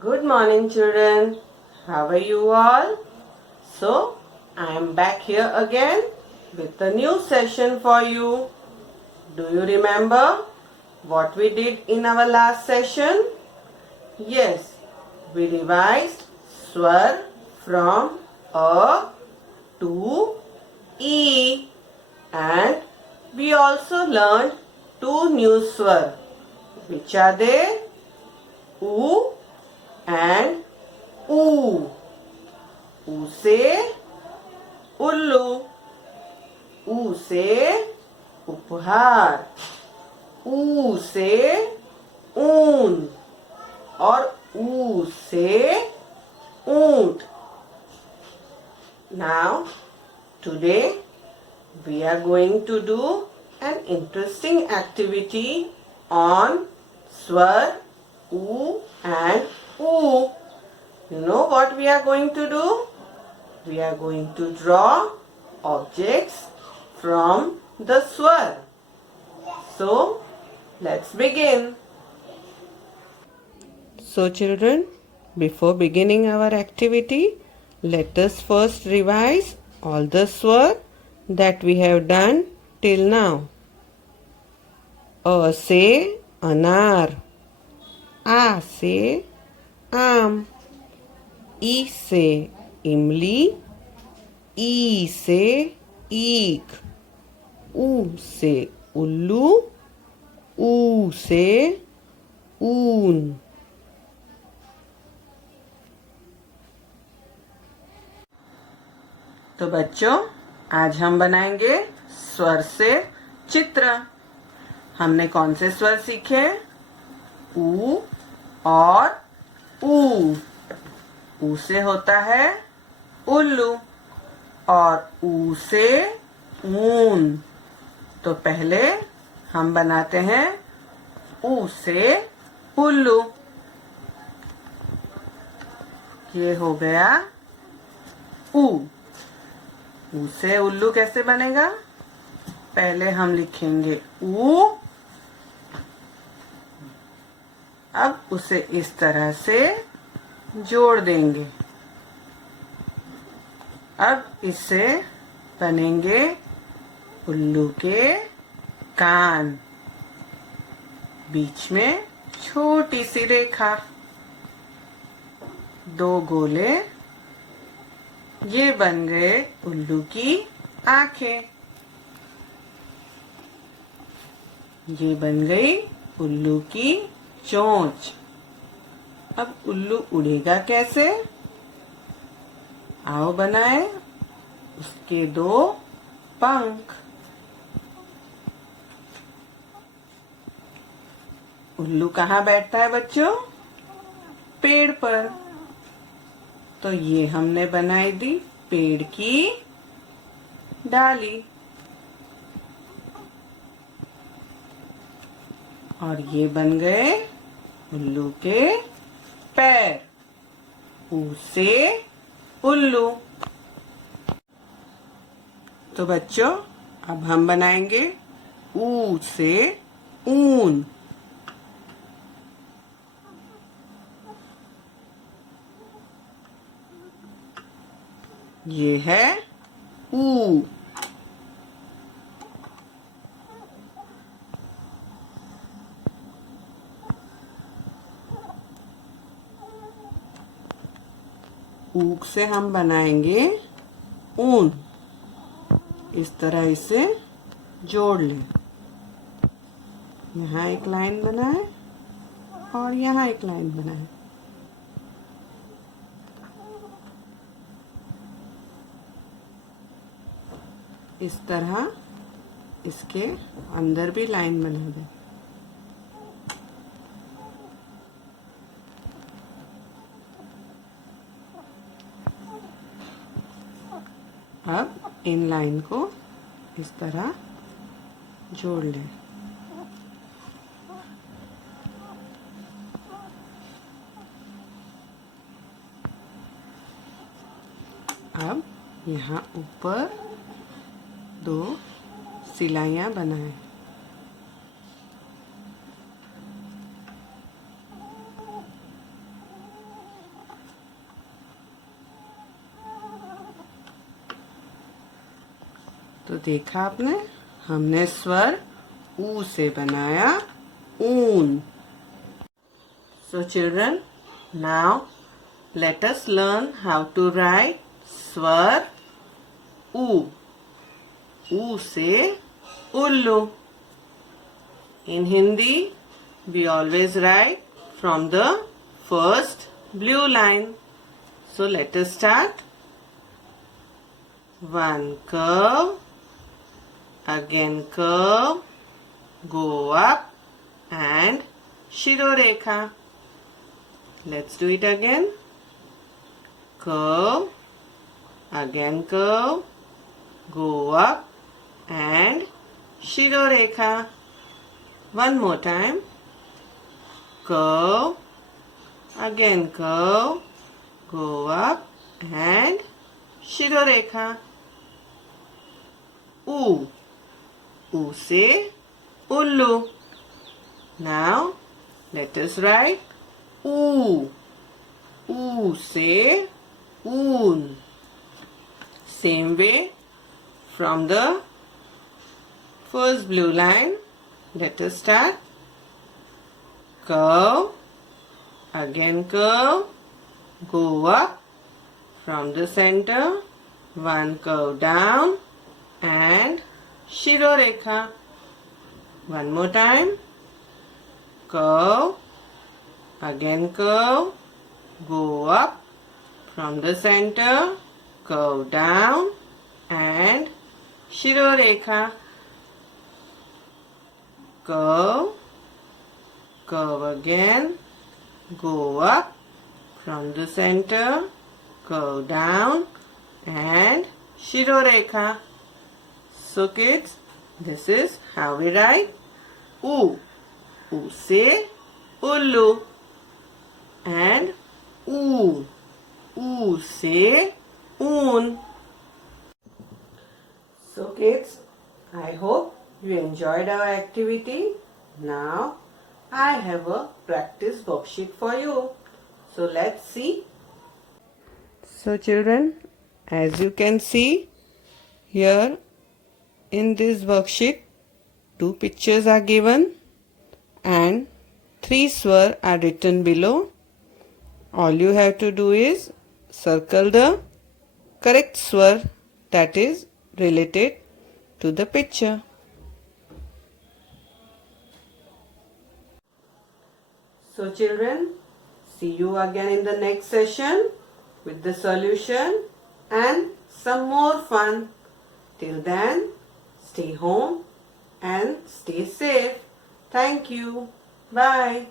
Good morning, children. How are you all? So, I am back here again with a new session for you. Do you remember what we did in our last session? Yes, we revised Swar from A to E, and we also learned two new Swar. Which are they? U and U. U से उल्लू, ऊ से उपहार, ऊ से ऊन और ऊ से ऊंट. Now, today we are going to do an interesting activity on Swar, U and U. You know what we are going to do? We are going to draw objects from the Swar. So, let's begin. So children, before beginning our activity, let us first revise all the Swar that we have done till now. A से अनार, आ से आम, ई से इमली, ई से ईख, ऊ से उल्लू, ऊ से ऊन. तो बच्चों, आज हम बनाएंगे स्वर से चित्र. हमने कौन से स्वर सीखे? ऊ और ऊ. ऊ से होता है उल्लू और ऊ से ऊन. तो पहले हम बनाते हैं ऊ से उल्लू. ये हो गया ऊ. ऊ से उल्लू कैसे बनेगा? पहले हम लिखेंगे ऊ. अब उसे इस तरह से जोड़ देंगे. अब इससे बनेंगे उल्लू के कान. बीच में छोटी सी रेखा, दो गोले. ये बन गए उल्लू की आंखें. ये बन गई उल्लू की चोंच. अब उल्लू उड़ेगा कैसे? आओ बनाए उसके दो पंख. उल्लू कहाँ बैठता है बच्चों? पेड़ पर. तो ये हमने बनाई दी पेड़ की डाली. और ये बन गए उल्लू के पैर. ऊ से उल्लू. तो बच्चों, अब हम बनाएंगे ऊ से ऊन. ये है ऊ. ऊक से हम बनाएंगे ऊन. इस तरह इसे जोड़ लें. यहाँ एक लाइन बनाए और यहाँ एक लाइन बनाए. इस तरह इसके अंदर भी लाइन बना दें. अब इन लाइन को इस तरह जोड़ लें. अब यहाँ ऊपर दो सिलाइयाँ बनाएं. देखा आपने, हमने स्वर ऊ से बनाया ऊन. So children, now let us learn how to write स्वर ऊ. ऊ से उल्लू. In Hindi, we always write from the first blue line. So let us start. One curve, again curve, go up and shirorekha. Let's do it again. Curve, again curve, go up and shirorekha. One more time. Curve, again curve, go up and shirorekha. U. U se ullu. Now let us write U. U se oon. Same way from the first blue line. Let us start. Curve, again curve, go up from the center, one curve down and shirorekha. One more time. Curve, again curve, go up from the center, curve down and shirorekha. Curve, curve again, go up from the center, curve down and shirorekha. So kids, this is how we write U. U se ullu and U. U se oon. So kids, I hope you enjoyed our activity. Now I have a practice worksheet for you. So let's see. So children, as you can see here in this worksheet, 2 pictures are given and 3 swar are written below. All you have to do is circle the correct swar that is related to the picture. So children, see you again in the next session with the solution and some more fun. Till then, stay home and stay safe. Thank you. Bye.